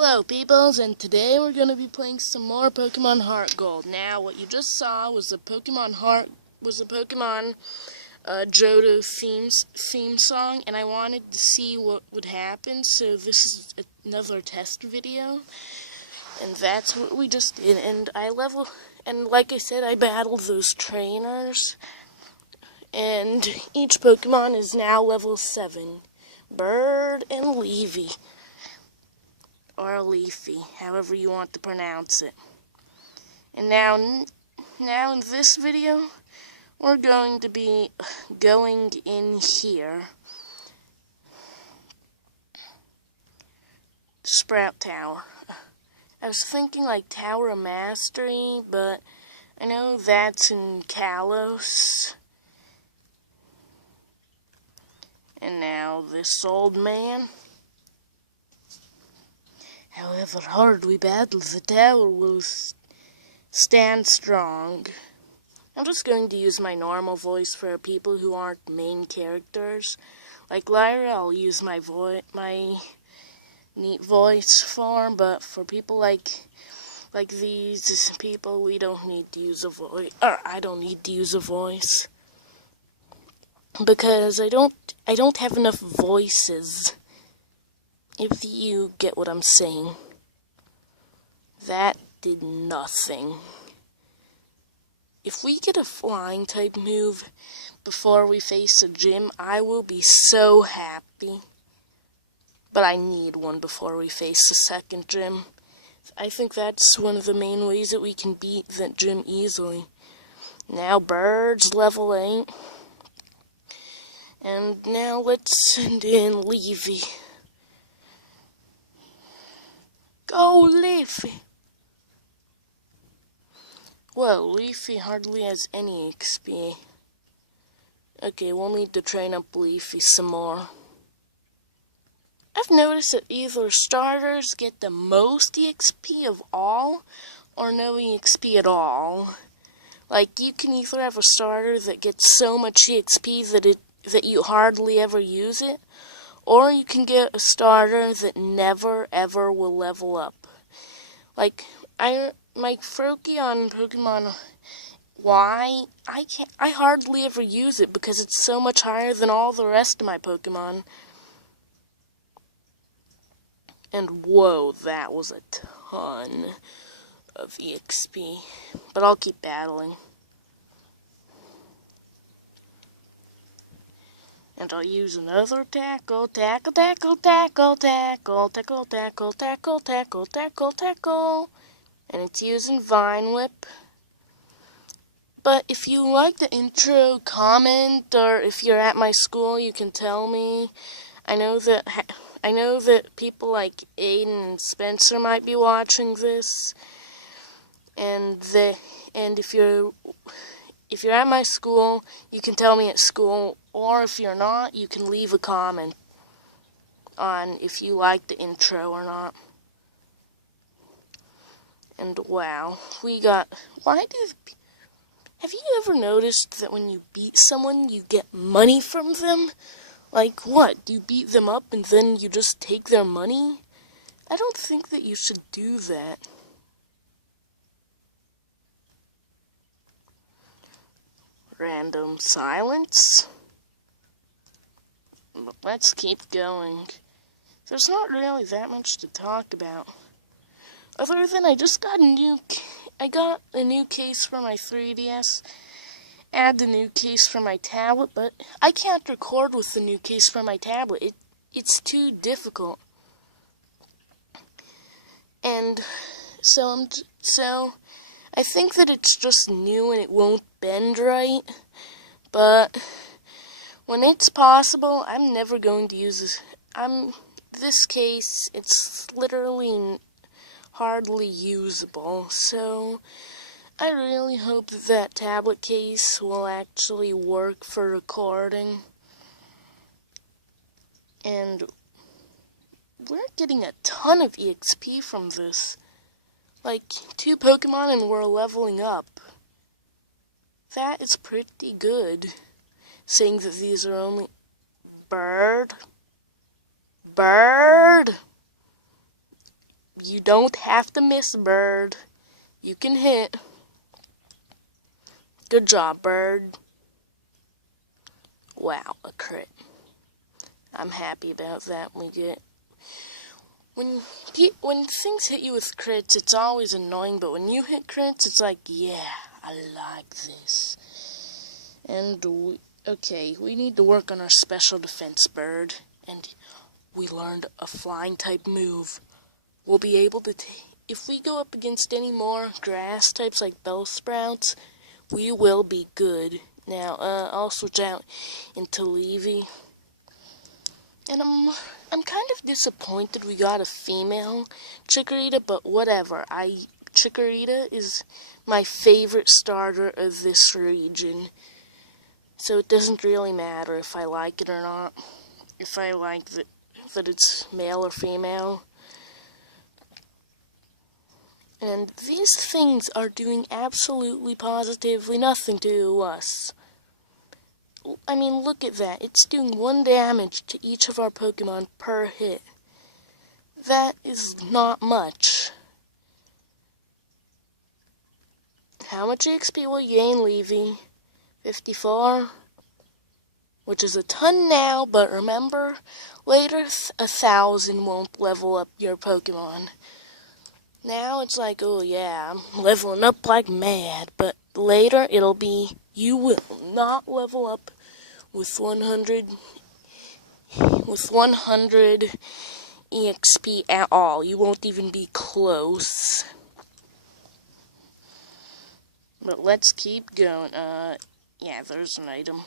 Hello peoples, and today we're going to be playing some more Pokemon Heart Gold. Now, what you just saw was a Pokemon Johto theme song, and I wanted to see what would happen, so this is another test video, and that's what we just did. And like I said, I battled those trainers, and each Pokemon is now level 7. Bird and Leafy. Or Leafy, however you want to pronounce it. And now in this video, we're going to be going in here. Sprout Tower. I was thinking like Tower of Mastery, but I know that's in Kalos. And now this old man. However hard we battle, the tower will stand strong. I'm just going to use my normal voice for people who aren't main characters. Like Lyra, I'll use my neat voice form, but for people like these people, we don't need to use a voice. Or I don't need to use a voice because I don't have enough voices. If you get what I'm saying. That did nothing. If we get a flying type move before we face a gym, I will be so happy. But I need one before we face the second gym. I think that's one of the main ways that we can beat that gym easily. Now Bird's level 8. And now let's send in Leafy. Go, Leafy! Well, Leafy hardly has any XP. Okay, we'll need to train up Leafy some more. I've noticed that either starters get the most EXP of all, or no EXP at all. Like, you can either have a starter that gets so much EXP that you hardly ever use it, or you can get a starter that never, ever will level up. Like, my Froakie on Pokemon Y, I hardly ever use it because it's so much higher than all the rest of my Pokemon. And whoa, that was a ton of EXP. But I'll keep battling. And I'll use another tackle, tackle, tackle, tackle, tackle, tackle, tackle, tackle, tackle, tackle, tackle. And it's using Vine Whip. But if you like the intro, comment, or if you're at my school, you can tell me. I know that people like Aiden and Spencer might be watching this. And if you're at my school, you can tell me at school, or if you're not, you can leave a comment on if you like the intro or not. And wow, have you ever noticed that when you beat someone, you get money from them? Like what, do you beat them up and then you just take their money? I don't think that you should do that. Random silence. But let's keep going. There's not really that much to talk about. Other than I got a new case for my 3DS, and a new case for my tablet, but I can't record with the new case for my tablet. It's too difficult. And so I think that it's just new and it won't bend right, but when it's possible, I'm never going to use this. This case, it's literally hardly usable, so I really hope that tablet case will actually work for recording. And we're getting a ton of EXP from this. Like 2 Pokemon and we're leveling up. That is pretty good. Saying that these are only Bird. You don't have to miss, Bird. You can hit. Good job, Bird. Wow, a crit. I'm happy about that. When things hit you with crits, it's always annoying, but when you hit crits, it's like, yeah, I like this. And okay, we need to work on our special defense, Bird. And we learned a flying type move. We'll be able to, if we go up against any more grass types like Bellsprouts, we will be good. Now, I'll switch out into Leafy. And I'm kind of disappointed we got a female Chikorita, but whatever. Chikorita is my favorite starter of this region. So it doesn't really matter if I like it or not. If I like that it's male or female. And these things are doing absolutely positively nothing to us. I mean, look at that. It's doing 1 damage to each of our Pokemon per hit. That is not much. How much XP will you gain, Leafy? 54? Which is a ton now, but remember, later 1,000 won't level up your Pokemon. Now it's like, oh yeah, I'm leveling up like mad, but later it'll be, you will not level up with 100 EXP at all. You won't even be close. But let's keep going. Yeah, there's an item.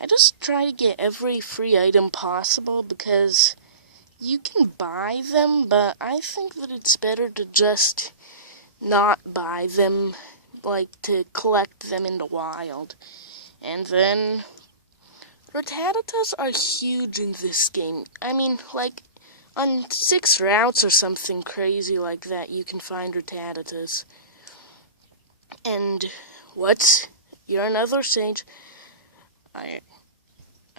I just try to get every free item possible because you can buy them, but I think that it's better to just not buy them, like to collect them in the wild. And then Rattatas are huge in this game. I mean, like on 6 routes or something crazy like that, you can find Rattatas. And what? You're another sage. I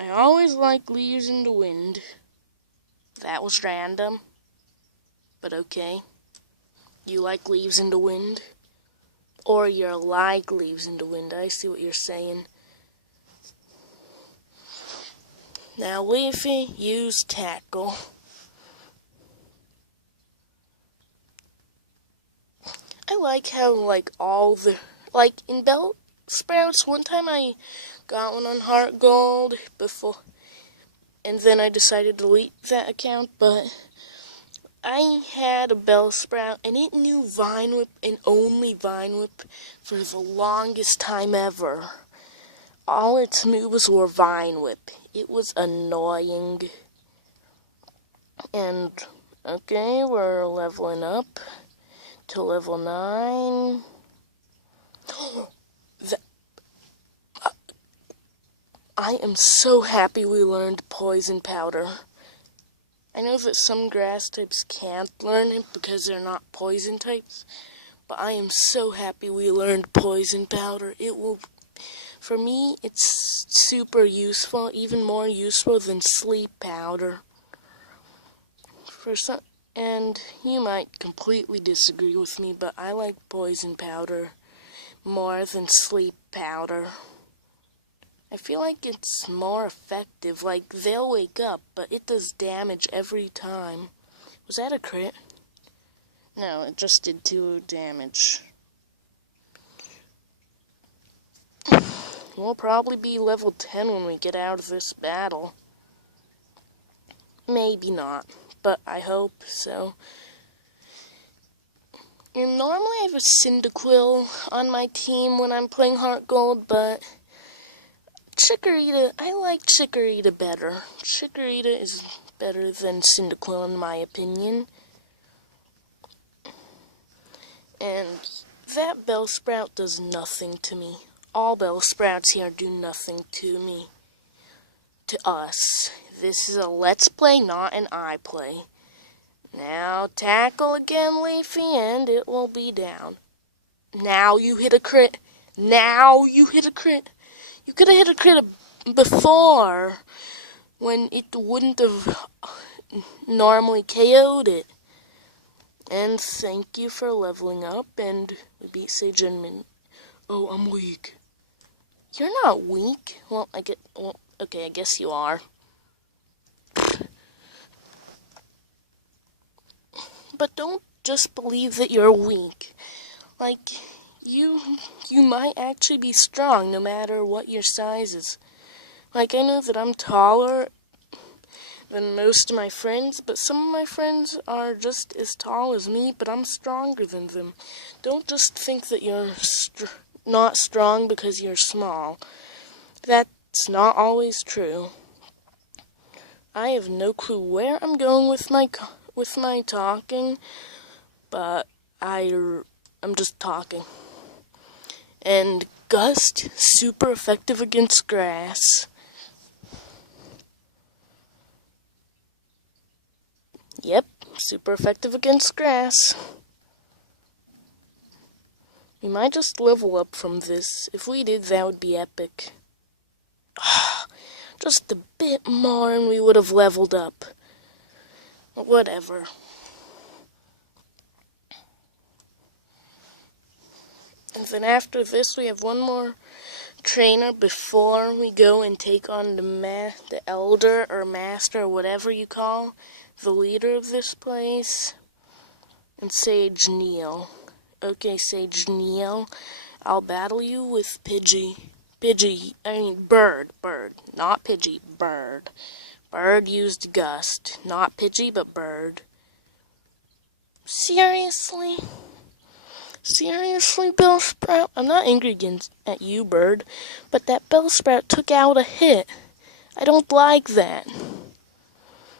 always like leaves in the wind. That was random, but okay. You like leaves in the wind? Or you're like leaves in the wind. I see what you're saying. Now, Leafy, use Tackle. I like how, in Bellsprouts, one time I got one on HeartGold before, and then I decided to delete that account, but I had a Bellsprout, and it knew Vine Whip and only Vine Whip for the longest time ever. All its moves were Vine Whip. It was annoying. And, okay, we're leveling up to level 9. I am so happy we learned Poison Powder. I know that some grass types can't learn it because they're not poison types, but I am so happy we learned Poison Powder. For me, it's super useful, even more useful than Sleep Powder. And you might completely disagree with me, but I like Poison Powder more than Sleep Powder. I feel like it's more effective. Like, they'll wake up, but it does damage every time. Was that a crit? No, it just did 2 damage. We'll probably be level 10 when we get out of this battle. Maybe not, but I hope so. And normally I have a Cyndaquil on my team when I'm playing HeartGold, but Chikorita, I like Chikorita better. Chikorita is better than Cyndaquil in my opinion. And that Bellsprout does nothing to me. All Bellsprouts here do nothing to me. To us. This is a let's play, not an I play. Now tackle again, Leafy, and it will be down. Now you hit a crit. Now you hit a crit. You could have hit a crit before, when it wouldn't have normally KO'd it. And thank you for leveling up, and we beat Sage and Min. Oh, I'm weak. You're not weak. Well, okay, I guess you are. But don't just believe that you're weak. Like, you might actually be strong no matter what your size is. Like, I know that I'm taller than most of my friends, but some of my friends are just as tall as me, but I'm stronger than them. Don't just think that you're not strong because you're small. That's not always true. I have no clue where I'm going with my talking, but I'm just talking. And Gust, super effective against grass. Yep, super effective against grass. We might just level up from this. If we did, that would be epic. Just a bit more and we would have leveled up. Whatever. And then after this, we have one more trainer before we go and take on the elder or master or whatever you call the leader of this place. And Sage Neil. Okay, Sage Neil, I'll battle you with Bird, not Pidgey, Bird. Bird used Gust, not Pidgey, but Bird. Seriously? Seriously, Bellsprout? I'm not angry at you, Bird, but that Bellsprout took out a hit. I don't like that.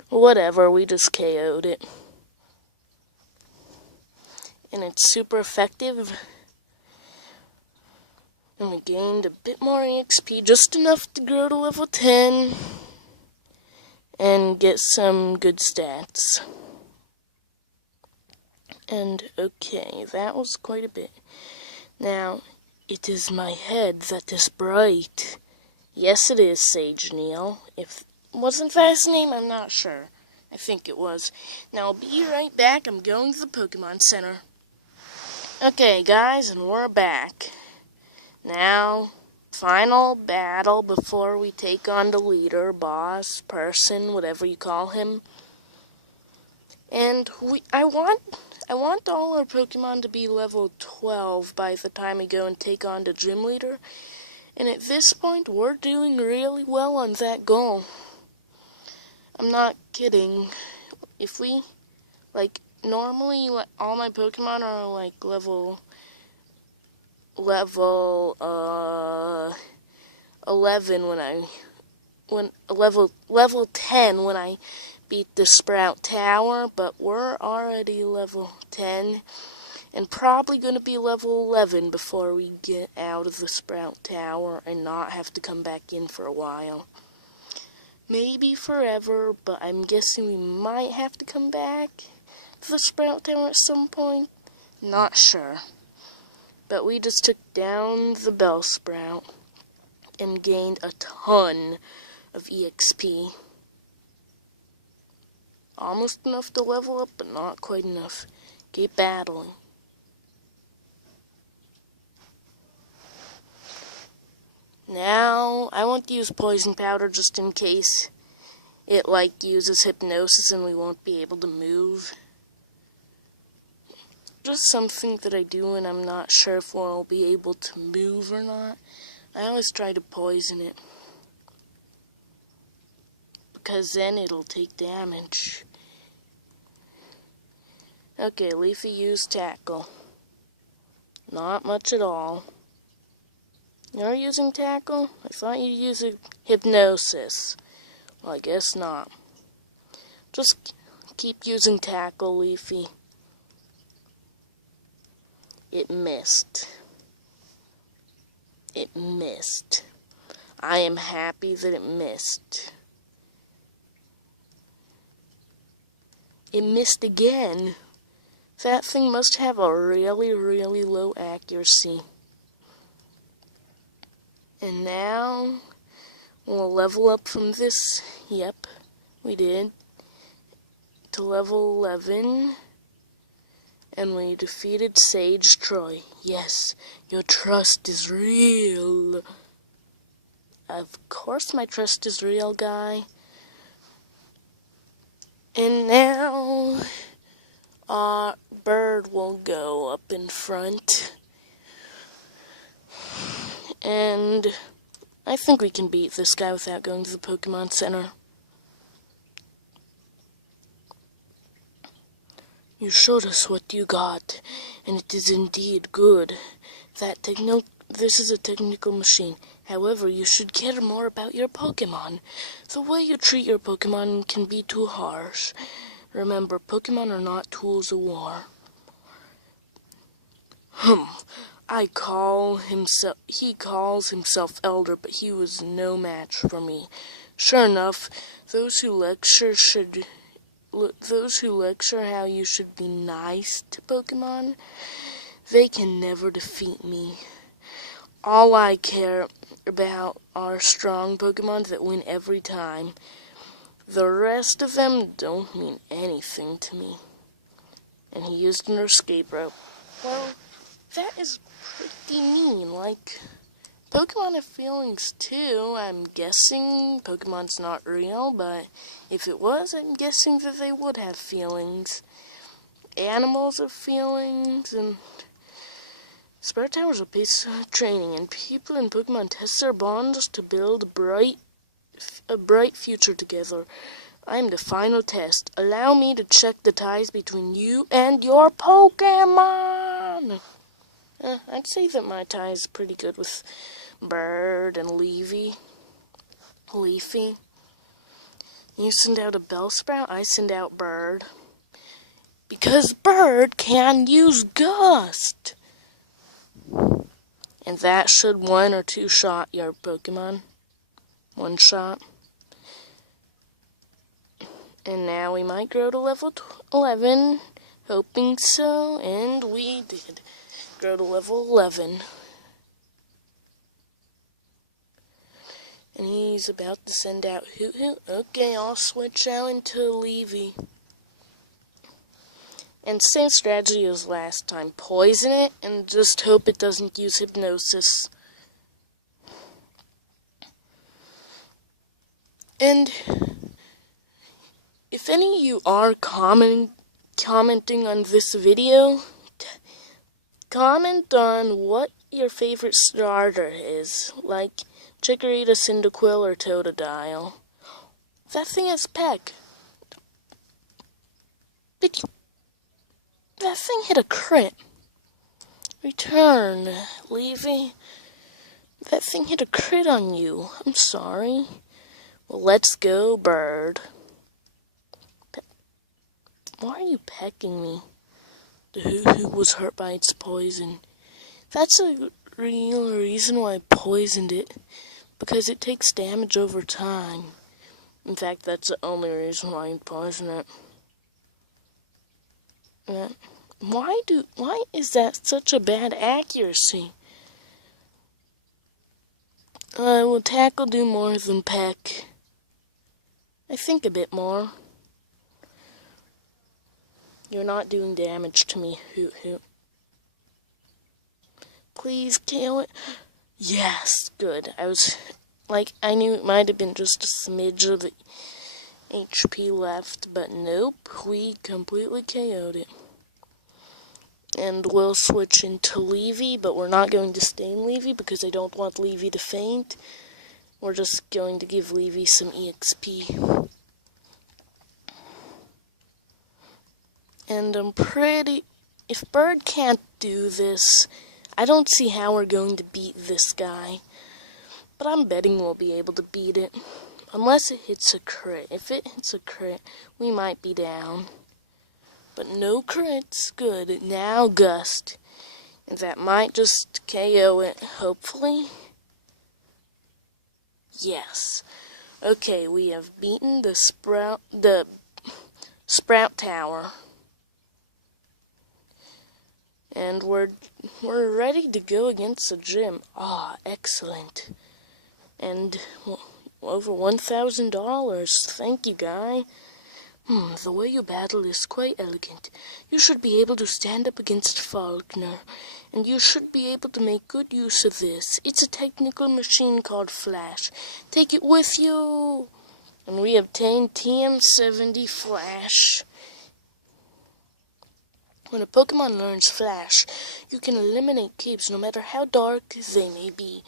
Whatever, we just KO'd it. And it's super effective. And we gained a bit more EXP, just enough to grow to level 10. And get some good stats. And okay, that was quite a bit. Now, it is my head that is bright. Yes, it is, Sage Neil. Wasn't that his name? I'm not sure. I think it was. Now, I'll be right back. I'm going to the Pokemon Center. Okay, guys, and we're back. Now, final battle before we take on the leader, boss, person, whatever you call him. And I want all our Pokemon to be level 12 by the time we go and take on the gym leader. And at this point, we're doing really well on that goal. I'm not kidding. If we, normally, all my Pokemon are, level 11 level 10 when I beat the Sprout Tower, but we're already level 10 and probably going to be level 11 before we get out of the Sprout Tower and not have to come back in for a while. Maybe forever, but I'm guessing we might have to come back to the Sprout Tower at some point. Not sure. But we just took down the Bellsprout and gained a ton of EXP. Almost enough to level up, but not quite enough. Keep battling. Now, I want to use Poison Powder just in case it, uses Hypnosis and we won't be able to move. Just something that I do when I'm not sure if we'll be able to move or not. I always try to poison it, because then it'll take damage. Okay, Leafy used Tackle. Not much at all. You're using Tackle? I thought you'd use Hypnosis. Well, I guess not. Just keep using Tackle, Leafy. It missed. It missed. I am happy that it missed. It missed again. That thing must have a really, really low accuracy. And now, we'll level up from this. Yep, we did. To level 11. And we defeated Sage Troy. Yes, your trust is real. Of course my trust is real, guy. And now our bird will go up in front. And I think we can beat this guy without going to the Pokemon Center. You showed us what you got, and it is indeed good. This is a technical machine. However, you should care more about your Pokemon. The way you treat your Pokemon can be too harsh. Remember, Pokemon are not tools of war. He calls himself Elder, but he was no match for me. Sure enough, those who lecture how you should be nice to Pokemon, they can never defeat me. All I care about are strong Pokemon that win every time. The rest of them don't mean anything to me. And he used an escape rope. Well, that is pretty mean. Like, Pokemon have feelings too. I'm guessing Pokemon's not real, but if it was, I'm guessing that they would have feelings. Animals have feelings, and Spirit Towers are a piece of training, and people in Pokemon test their bonds to build a bright future together. I am the final test. Allow me to check the ties between you and your Pokemon. I'd say that my tie is pretty good with Bird and Leafy. You send out a Bellsprout, I send out Bird. Because Bird can use Gust. And that should one or two shot your Pokemon. One shot. And now we might grow to level 11. Hoping so. And we did grow to level 11. And he's about to send out Hoot Hoot. Okay, I'll switch out into Leafy. And same strategy as last time. Poison it and just hope it doesn't use Hypnosis. And if any of you are commenting on this video, comment on what your favorite starter is. Like Chikorita, Cyndaquil, or Totodile. That thing has Peck. That thing hit a crit. Return, Leafy. That thing hit a crit on you. I'm sorry. Well, let's go, Bird. Why are you pecking me? The Hoo-Hoo was hurt by its poison. That's a real reason why I poisoned it. Because it takes damage over time. In fact, that's the only reason why I poisoned it. Why is that such a bad accuracy? Will Tackle do more than Peck? I think a bit more. You're not doing damage to me, Hoot Hoot. Please kill it. Yes, good. I knew it might have been just a smidge of the HP left, but nope, we completely KO'd it. And we'll switch into Leafy, but we're not going to stay in Leafy because I don't want Leafy to faint. We're just going to give Leafy some EXP. And if Bird can't do this, I don't see how we're going to beat this guy. But I'm betting we'll be able to beat it. Unless it hits a crit. If it hits a crit, we might be down. But no crits. Good. Now Gust. And that might just KO it, hopefully. Yes. Okay, we have beaten the Sprout Tower. And we're ready to go against the gym. Ah, excellent. And over $1,000. Thank you, guy. The way you battle is quite elegant. You should be able to stand up against Faulkner, and you should be able to make good use of this. It's a technical machine called Flash. Take it with you! And we obtained TM70 Flash. When a Pokemon learns Flash, you can eliminate caves no matter how dark they may be.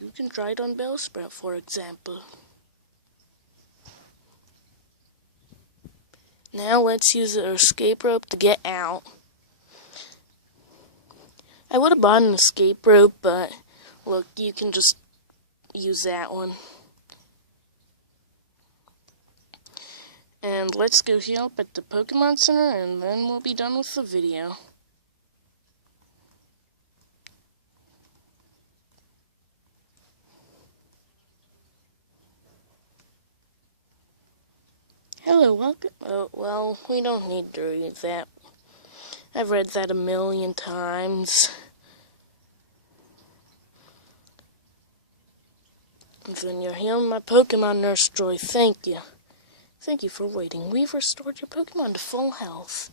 You can try it on Bellsprout, for example. Now let's use our escape rope to get out. I would have bought an escape rope, but look, you can just use that one. And let's go heal up at the Pokemon Center, and then we'll be done with the video. Hello, welcome. Oh, well, we don't need to read that. I've read that a million times. And then you're healing my Pokemon, Nurse Joy. Thank you. Thank you for waiting. We've restored your Pokemon to full health.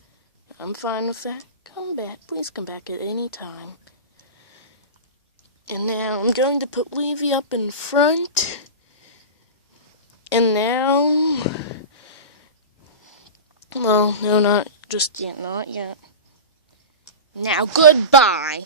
I'm fine with that. Come back. Please come back at any time. And now I'm going to put Leafy up in front. And now... Well, no, not just yet. Not yet. Now, goodbye.